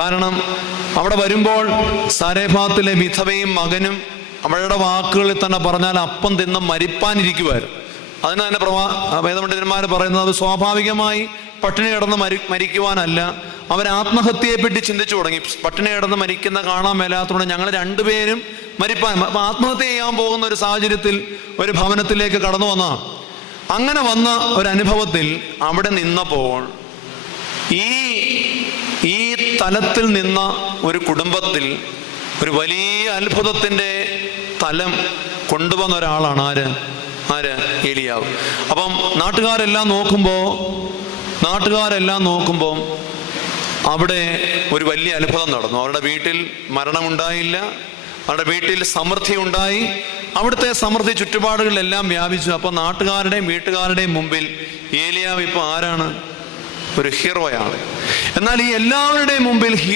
കാരണം അവിടെ വരുമ്പോൾ സാരേഫാത്തിലെ വിധവയും മകനും അവളുടെ വാക്കുകളിൽ തന്നെ പറഞ്ഞാൽ അപ്പം തിന്ന് മരിപ്പാനിരിക്കുമായിരുന്നു. അതിന് തന്നെ വേദപണ്ഡിതന്മാർ പറയുന്നത് അത് സ്വാഭാവികമായി പട്ടിണി കിടന്ന് മരിക്കുവാനല്ല, അവർ ആത്മഹത്യയെപ്പറ്റി ചിന്തിച്ചു തുടങ്ങി. പട്ടിണി കിടന്ന് മരിക്കുന്ന കാണാൻ മേലാത്തതുകൊണ്ട് ഞങ്ങൾ രണ്ടുപേരും മരിപ്പാൻ, അപ്പം ആത്മഹത്യ ചെയ്യാൻ പോകുന്ന ഒരു സാഹചര്യത്തിൽ ഒരു ഭവനത്തിലേക്ക് കടന്നു വന്നതാണ്. അങ്ങനെ വന്ന ഒരു അനുഭവത്തിൽ അവിടെ നിന്നപ്പോൾ ഈ തലത്തിൽ നിന്ന ഒരു കുടുംബത്തിൽ ഒരു വലിയ അത്ഭുതത്തിൻ്റെ തലം കൊണ്ടുവന്ന ഒരാളാണ് ആര് ഏലിയാവ്. അപ്പം നാട്ടുകാരെല്ലാം നോക്കുമ്പോൾ അവിടെ ഒരു വലിയ അത്ഭുതം നടന്നു. അവരുടെ വീട്ടിൽ മരണമുണ്ടായില്ല, അവരുടെ വീട്ടിൽ സമൃദ്ധി ഉണ്ടായി. അവിടുത്തെ സമൃദ്ധി ചുറ്റുപാടുകളിലെല്ലാം വ്യാപിച്ചു. അപ്പം നാട്ടുകാരുടെയും വീട്ടുകാരുടെയും മുമ്പിൽ ഏലിയാവ് ഇപ്പോൾ ആരാണ്? ഒരു ഹീറോയാണ്. എന്നാൽ ഈ എല്ലാവരുടെയും മുമ്പിൽ